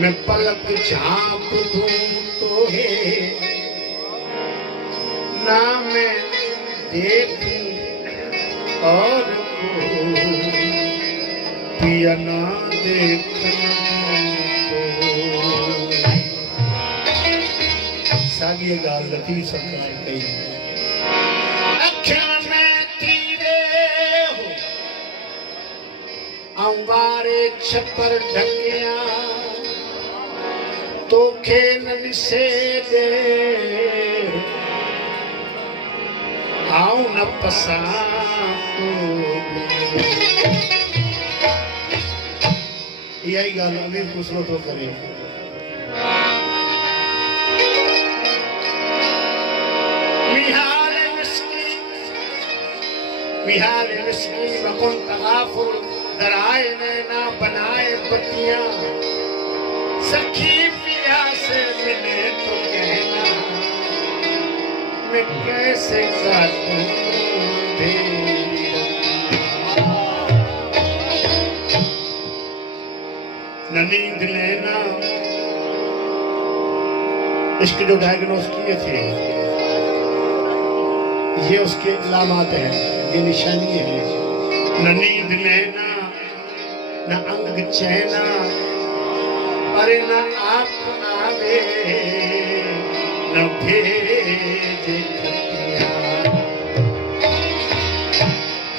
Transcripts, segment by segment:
मैं पलक झांक दूं तो है ना मैं देखूं और पिया ना देखूं तो सागी गाल लतीफ सरकार कही अखियां में तीरे हो अंबारे छपर ढकिया तो खेल से दे आओ न पसा यही गाल अमीर खुसरो तो करे मिहाल मिस्की वकुन तगाफुल दराए नैना बनाए पतियां सखी पिया से मिले तो कहना मैं कैसे काटूं न नींद लेना इश्क जो डायग्नोस किए थे ये उसके इलामात हैं, ये निशानी है। न नींद लेना न अंग चैना अरे न आँख आवे न भेजे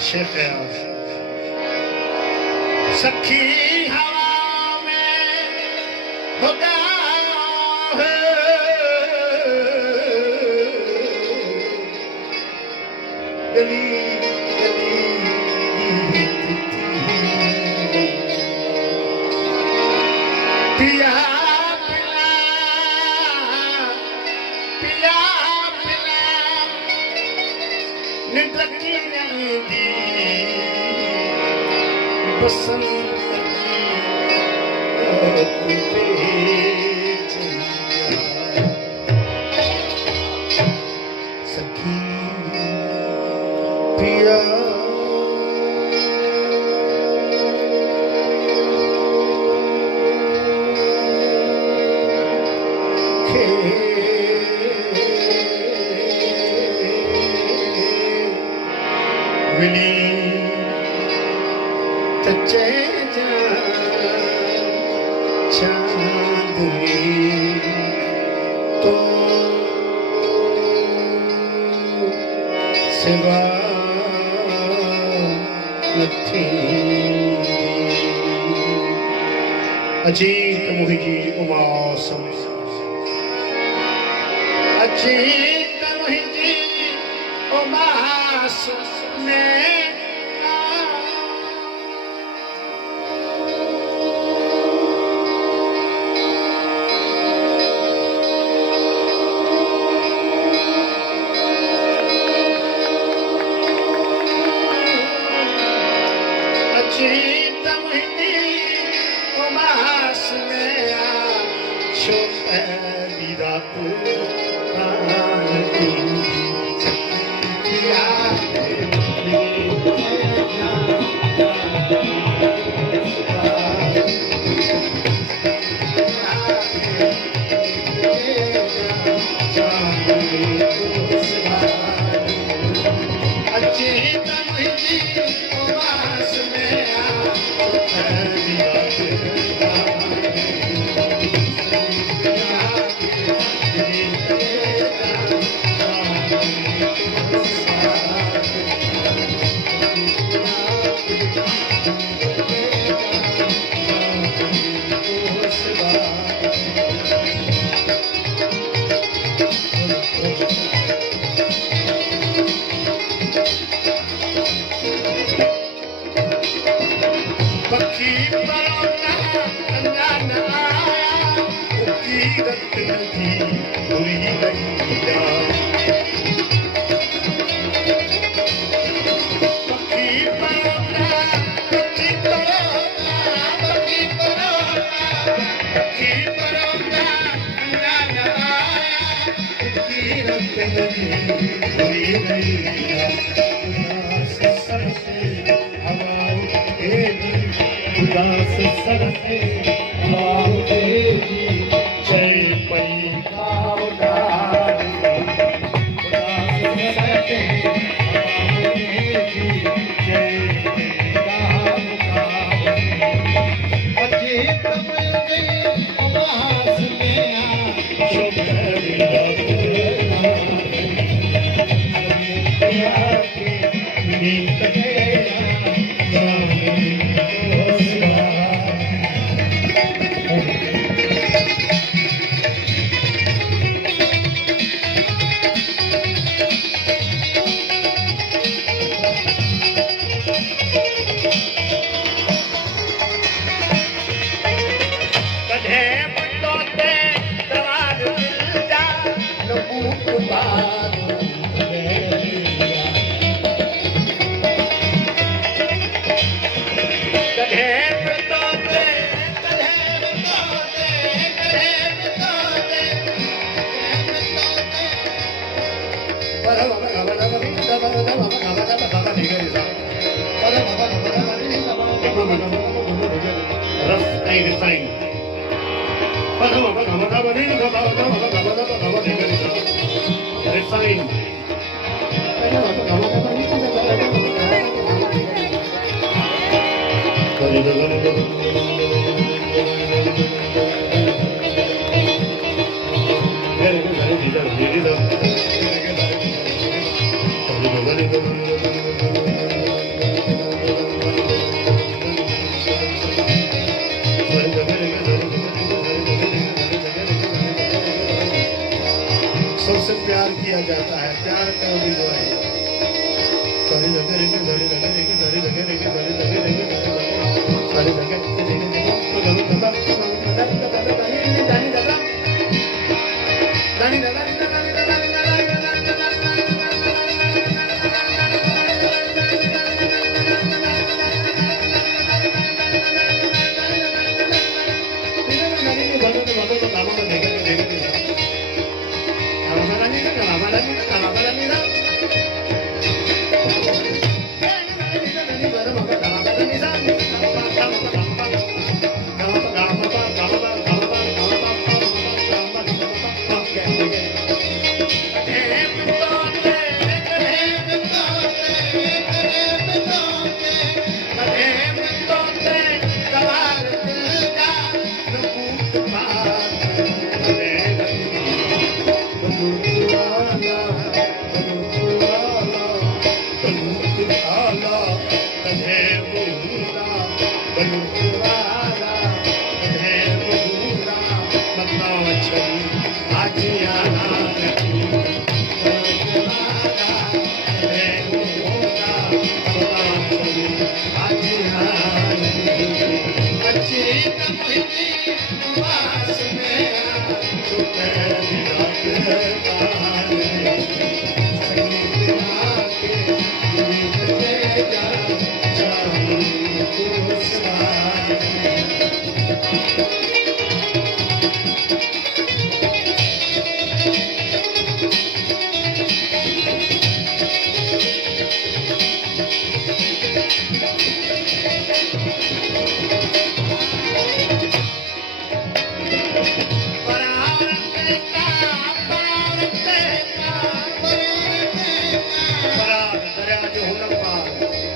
शेख सखी हवा में होगा गली गली पिया पिला पिया पिला निडकी दी बसंत सखी पिया मिली तचे चांदनी तो सिवा नथी अजीत मुहिजी उमास अजीत मुहिजी उमास में उदास सर से कधे बटोते दरबार मिल जा नबूक बार सबसे प्यार किया जाता है, प्यार का भी जो है सारी जगह रेंगे सारी जगह रेंगे सारी जगह रेंगे सारी जगह रेंगे सारी जगह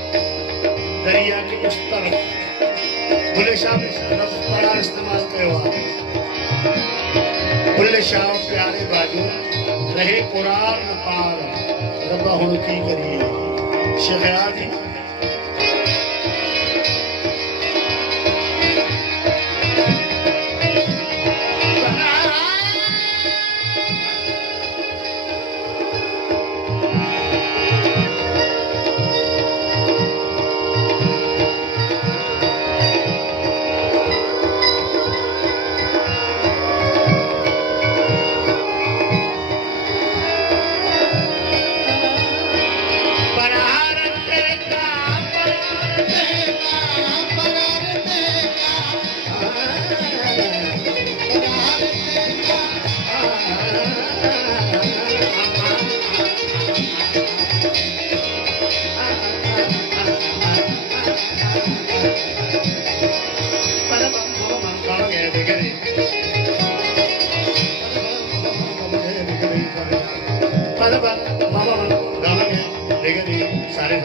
दरिया के उस तरफ बुल्ले शाह बड़ा इस्तेमाल कयो बुल्ले शाह प्यारे बाजू रहे कुरान न पार रब्बा हुण की करिए शहयार जी सारे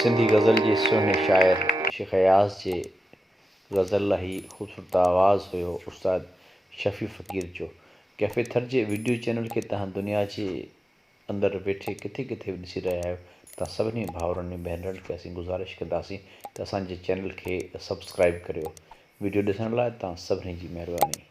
सिंधी गज़ल जे सुहिणे शाइर शेख अयाज़ जे गज़ल लाइ ख़ूबसूरत आवाज़ हुयो उस्ताद शफ़ी फ़क़ीर जो। कैफ़े थर जे वीडियो चैनल खे तव्हां दुनिया जे अंदरि वेठे किथे किथे बि ॾिसी रहिया आहियो। तव्हां सभिनी भाउरनि ऐं भेनरुनि खे असीं गुज़ारिश कंदासीं त असांजे चैनल खे सब्सक्राइब करियो। वीडियो ॾिसण लाइ तव्हां सभिनी जी महिरबानी।